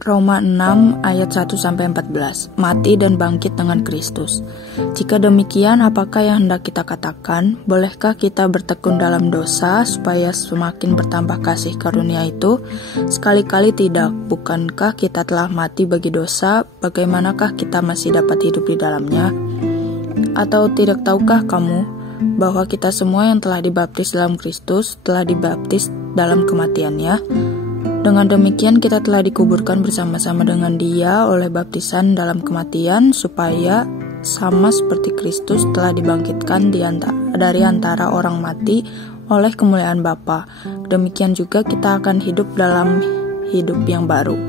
Roma 6 ayat 1-14. Mati dan bangkit dengan Kristus. Jika demikian, apakah yang hendak kita katakan? Bolehkah kita bertekun dalam dosa supaya semakin bertambah kasih karunia itu? Sekali-kali tidak. Bukankah kita telah mati bagi dosa? Bagaimanakah kita masih dapat hidup di dalamnya? Atau tidak tahukah kamu bahwa kita semua yang telah dibaptis dalam Kristus telah dibaptis dalam kematiannya? Dengan demikian kita telah dikuburkan bersama-sama dengan Dia oleh baptisan dalam kematian, supaya sama seperti Kristus telah dibangkitkan dari antara orang mati oleh kemuliaan Bapa. Demikian juga kita akan hidup dalam hidup yang baru.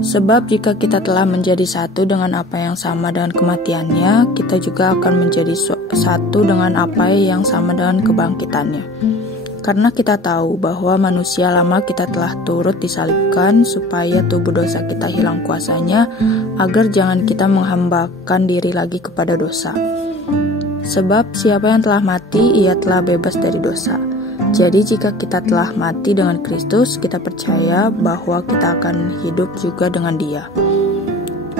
Sebab jika kita telah menjadi satu dengan apa yang sama dengan kematiannya, kita juga akan menjadi satu dengan apa yang sama dengan kebangkitannya. Karena kita tahu bahwa manusia lama kita telah turut disalibkan supaya tubuh dosa kita hilang kuasanya, agar jangan kita menghambakan diri lagi kepada dosa. Sebab siapa yang telah mati, ia telah bebas dari dosa. Jadi jika kita telah mati dengan Kristus, kita percaya bahwa kita akan hidup juga dengan Dia.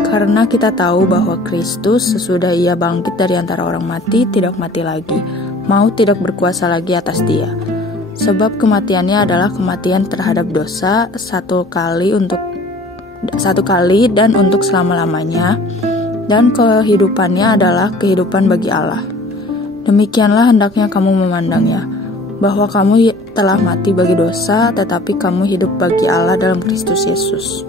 Karena kita tahu bahwa Kristus sesudah Ia bangkit dari antara orang mati, tidak mati lagi, maut tidak berkuasa lagi atas Dia. Sebab kematiannya adalah kematian terhadap dosa satu kali dan untuk selama-lamanya, dan kehidupannya adalah kehidupan bagi Allah. Demikianlah hendaknya kamu memandangnya, bahwa kamu telah mati bagi dosa, tetapi kamu hidup bagi Allah dalam Kristus Yesus.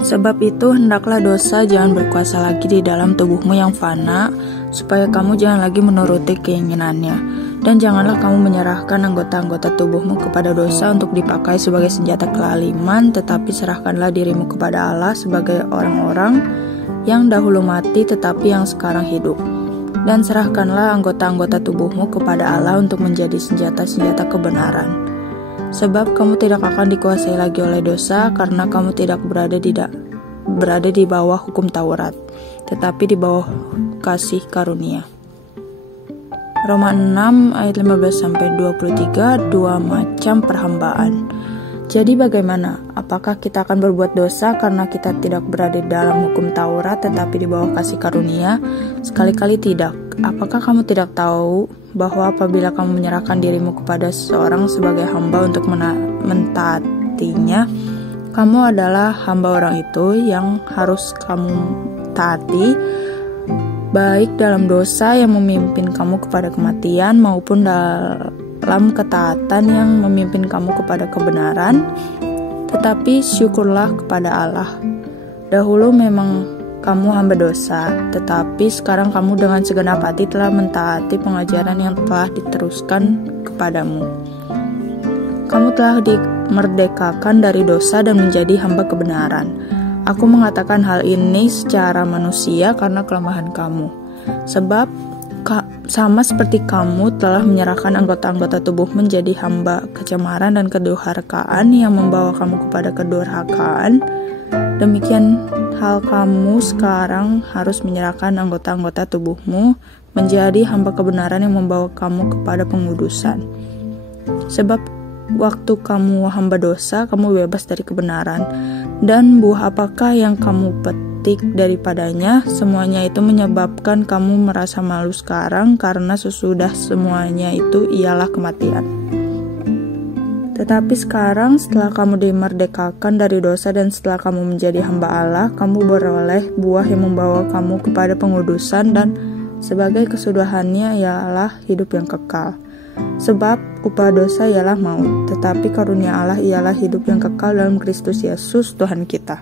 Sebab itu hendaklah dosa jangan berkuasa lagi di dalam tubuhmu yang fana, supaya kamu jangan lagi menuruti keinginannya. Dan janganlah kamu menyerahkan anggota-anggota tubuhmu kepada dosa untuk dipakai sebagai senjata kelaliman, tetapi serahkanlah dirimu kepada Allah sebagai orang-orang yang dahulu mati tetapi yang sekarang hidup. Dan serahkanlah anggota-anggota tubuhmu kepada Allah untuk menjadi senjata-senjata kebenaran. Sebab kamu tidak akan dikuasai lagi oleh dosa, karena kamu tidak berada di bawah hukum Taurat, tetapi di bawah kasih karunia. Roma 6 ayat 15-23, dua macam perhambaan. Jadi bagaimana? Apakah kita akan berbuat dosa karena kita tidak berada dalam hukum Taurat tetapi di bawah kasih karunia? Sekali-kali tidak. Apakah kamu tidak tahu bahwa apabila kamu menyerahkan dirimu kepada seseorang sebagai hamba untuk mentaatinya, kamu adalah hamba orang itu yang harus kamu taati, baik dalam dosa yang memimpin kamu kepada kematian maupun dalam ketaatan yang memimpin kamu kepada kebenaran. Tetapi syukurlah kepada Allah. Dahulu memang kamu hamba dosa, tetapi sekarang kamu dengan segenap hati telah mentaati pengajaran yang telah diteruskan kepadamu. Kamu telah dimerdekakan dari dosa dan menjadi hamba kebenaran. Aku mengatakan hal ini secara manusia karena kelemahan kamu. Sebab sama seperti kamu telah menyerahkan anggota-anggota tubuh menjadi hamba kecemaran dan kedurhakaan yang membawa kamu kepada kedurhakaan, demikian hal kamu sekarang harus menyerahkan anggota-anggota tubuhmu menjadi hamba kebenaran yang membawa kamu kepada pengudusan. Sebab waktu kamu hamba dosa, kamu bebas dari kebenaran. Dan buah apakah yang kamu petik daripadanya? Semuanya itu menyebabkan kamu merasa malu sekarang, karena sesudah semuanya itu ialah kematian. Tetapi sekarang setelah kamu dimerdekakan dari dosa dan setelah kamu menjadi hamba Allah, kamu beroleh buah yang membawa kamu kepada pengudusan, dan sebagai kesudahannya ialah hidup yang kekal. Sebab upah dosa ialah maut, tetapi karunia Allah ialah hidup yang kekal dalam Kristus Yesus Tuhan kita.